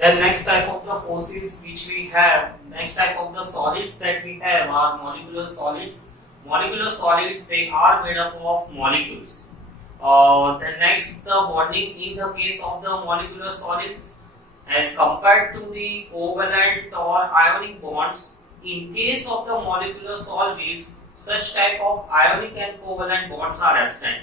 Then next type of the forces which we have, next type of the solids that we have are molecular solids. Molecular solids, they are made up of molecules. The next, the bonding in the case of the molecular solids as compared to the covalent or ionic bonds. In case of the molecular solids, such type of ionic and covalent bonds are absent.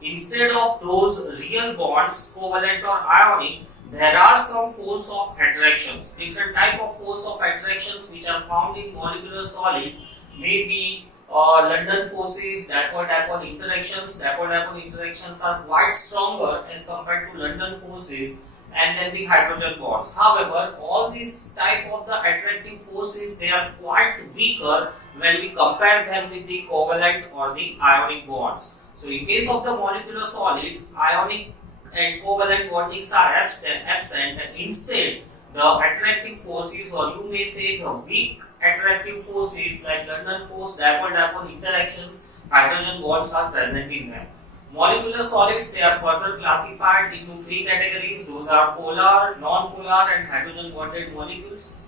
Instead of those real bonds, covalent or ionic, there are some force of attractions. Different type of force of attractions which are found in molecular solids may be London forces, dipole-dipole interactions. Dipole-dipole interactions are quite stronger as compared to London forces, and then the hydrogen bonds. However, all these type of the attractive forces, they are quite weaker when we compare them with the covalent or the ionic bonds. So in case of the molecular solids, ionic and covalent bondings are absent, and instead the attractive forces, or you may say the weak attractive forces like London force, dipole-dipole interactions, hydrogen bonds are present in them. Molecular solids, they are further classified into three categories. Those are polar, non-polar and hydrogen bonded molecules.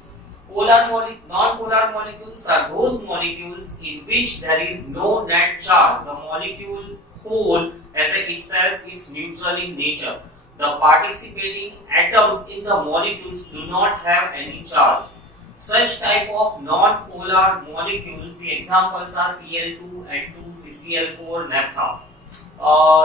Non-polar molecules are those molecules in which there is no net charge. The molecule whole as itself is neutral in nature. The participating atoms in the molecules do not have any charge. Such type of non-polar molecules, the examples are Cl2, N2, CCl4, naphtha.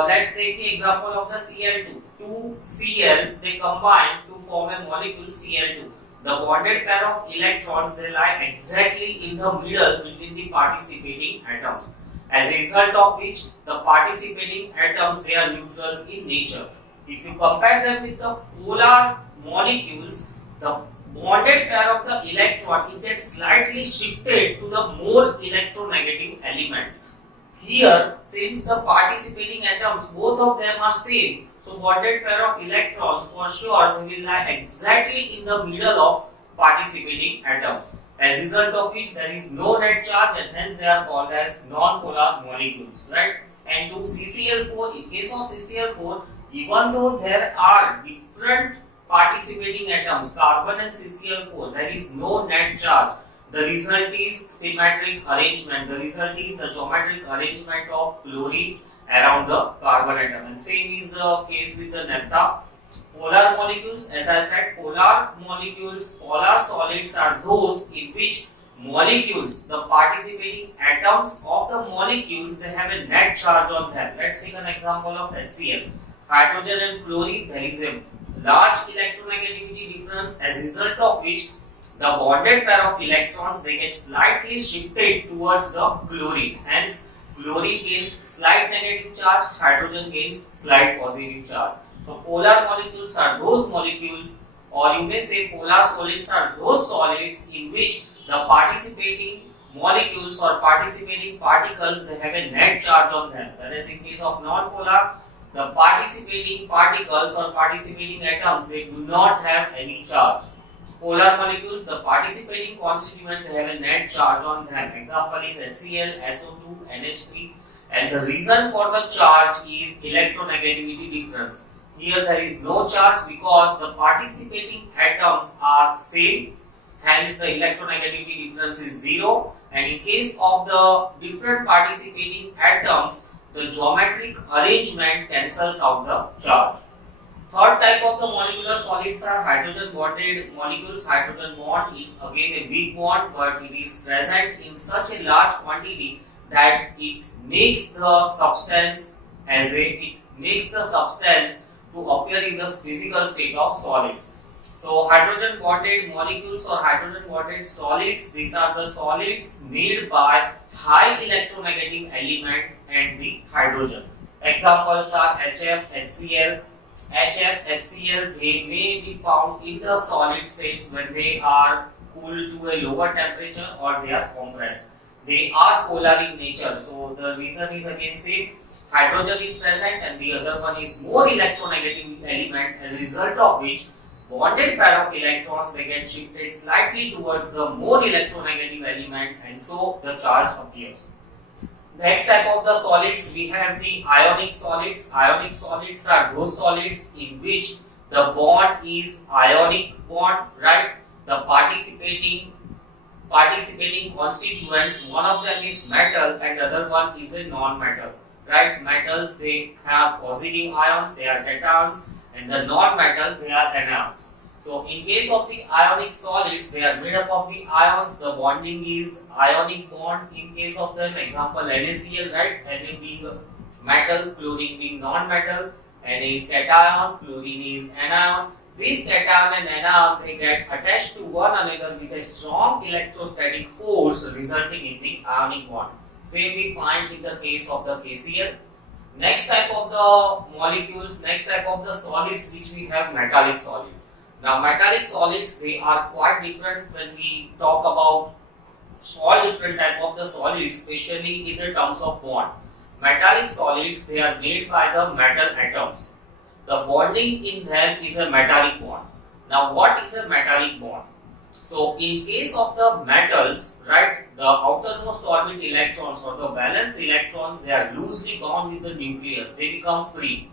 Let's take the example of the Cl2. Two Cl, they combine to form a molecule Cl2. The bonded pair of electrons, they lie exactly in the middle between the participating atoms. As a result of which, the participating atoms, they are neutral in nature. If you compare them with the polar molecules, the bonded pair of the electron, it gets slightly shifted to the more electronegative element. Here, since the participating atoms, both of them are same, so bonded pair of electrons, for sure they will lie exactly in the middle of participating atoms. As a result of which, there is no net charge, and hence they are called as non-polar molecules, right? And to CCl4, in case of CCl4, even though there are different participating atoms, carbon and CCl4, there is no net charge. The result is symmetric arrangement. The result is the geometric arrangement of chlorine around the carbon atom. And same is the case with the naphtha. Polar molecules, as I said, polar molecules, polar solids are those in which molecules, the participating atoms of the molecules, they have a net charge on them. Let's take an example of HCl. Hydrogen and chlorine, there is a large electronegativity difference, as a result of which the bonded pair of electrons, they get slightly shifted towards the chlorine. Hence, chlorine gains slight negative charge, hydrogen gains slight positive charge. So, polar molecules are those molecules, or you may say polar solids are those solids in which the participating molecules or participating particles, they have a net charge on them. Whereas in case of non-polar, the participating particles or participating atoms, they do not have any charge. Polar molecules, the participating constituent, they have a net charge on them. Example is HCl, SO2, NH3, and the reason for the charge is electronegativity difference. Here there is no charge because the participating atoms are same, hence the electronegativity difference is 0, and in case of the different participating atoms, the geometric arrangement cancels out the charge. Third type of the molecular solids are hydrogen bonded molecules. Hydrogen bond is again a weak bond, but it is present in such a large quantity that it makes the substance to appear in the physical state of solids. So hydrogen bonded molecules or hydrogen bonded solids, these are the solids made by high electronegative element and the hydrogen. Examples are HF, HCl. HF, HCl, they may be found in the solid state when they are cooled to a lower temperature or they are compressed. They are polar in nature, so the reason is again same. Hydrogen is present and the other one is more electronegative element, as a result of which bonded pair of electrons, they get shifted slightly towards the more electronegative element, and so the charge appears. Next type of the solids, we have the ionic solids. Ionic solids are those solids in which The bond is ionic bond, right? The participating constituents, one of them is metal and other one is a non-metal, right? Metals, they have positive ions, they are cations, and the non-metal, they are anions. So in case of the ionic solids, they are made up of the ions, the bonding is ionic bond. In case of them, example NaCl, right? Na being metal, chlorine being non-metal, Na is cation, chlorine is anion. These cation and anion, they get attached to one another with a strong electrostatic force resulting in the ionic bond. Same we find in the case of the KCl. Next type of the molecules, next type of the solids which we have, metallic solids. Now metallic solids, they are quite different when we talk about all different type of the solids, especially in the terms of bond. Metallic solids, they are made by the metal atoms. The bonding in them is a metallic bond. Now what is a metallic bond? So in case of the metals, right, the outermost orbit electrons or the valence electrons, they are loosely bound with the nucleus. They become free.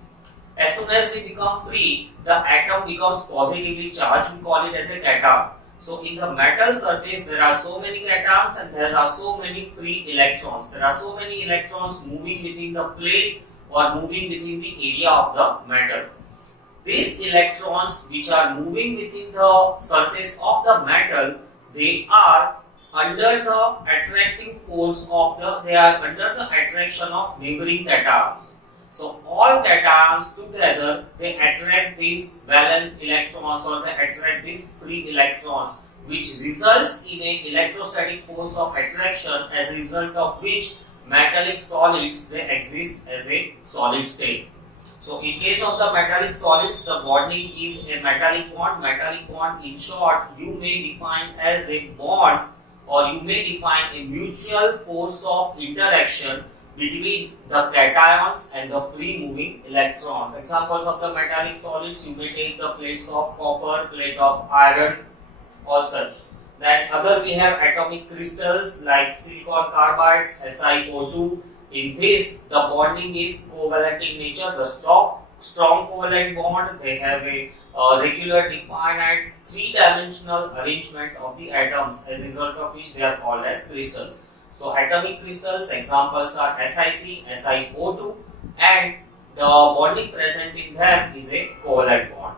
As soon as they become free, the atom becomes positively charged. We call it as a cation. So in the metal surface, there are so many cations and there are so many free electrons. There are so many electrons moving within the plate or moving within the area of the metal. These electrons which are moving within the surface of the metal, they are under the attracting force of they are under the attraction of neighboring cations. So all cations together, they attract these valence electrons or they attract these free electrons, which results in an electrostatic force of attraction, as a result of which metallic solids, they exist as a solid state. So in case of the metallic solids, the bonding is a metallic bond. Metallic bond, in short, you may define as a bond, or you may define a mutual force of interaction between the cations and the free moving electrons. Examples of the metallic solids, you may take the plates of copper, plate of iron, all such. Then other we have atomic crystals like silicon carbides, SiO2. In this, the bonding is covalent in nature, the strong covalent bond. They have a regular definite three-dimensional arrangement of the atoms, as a result of which they are called as crystals. So atomic crystals, examples are SiC, SiO2, and the bonding present in them is a covalent bond.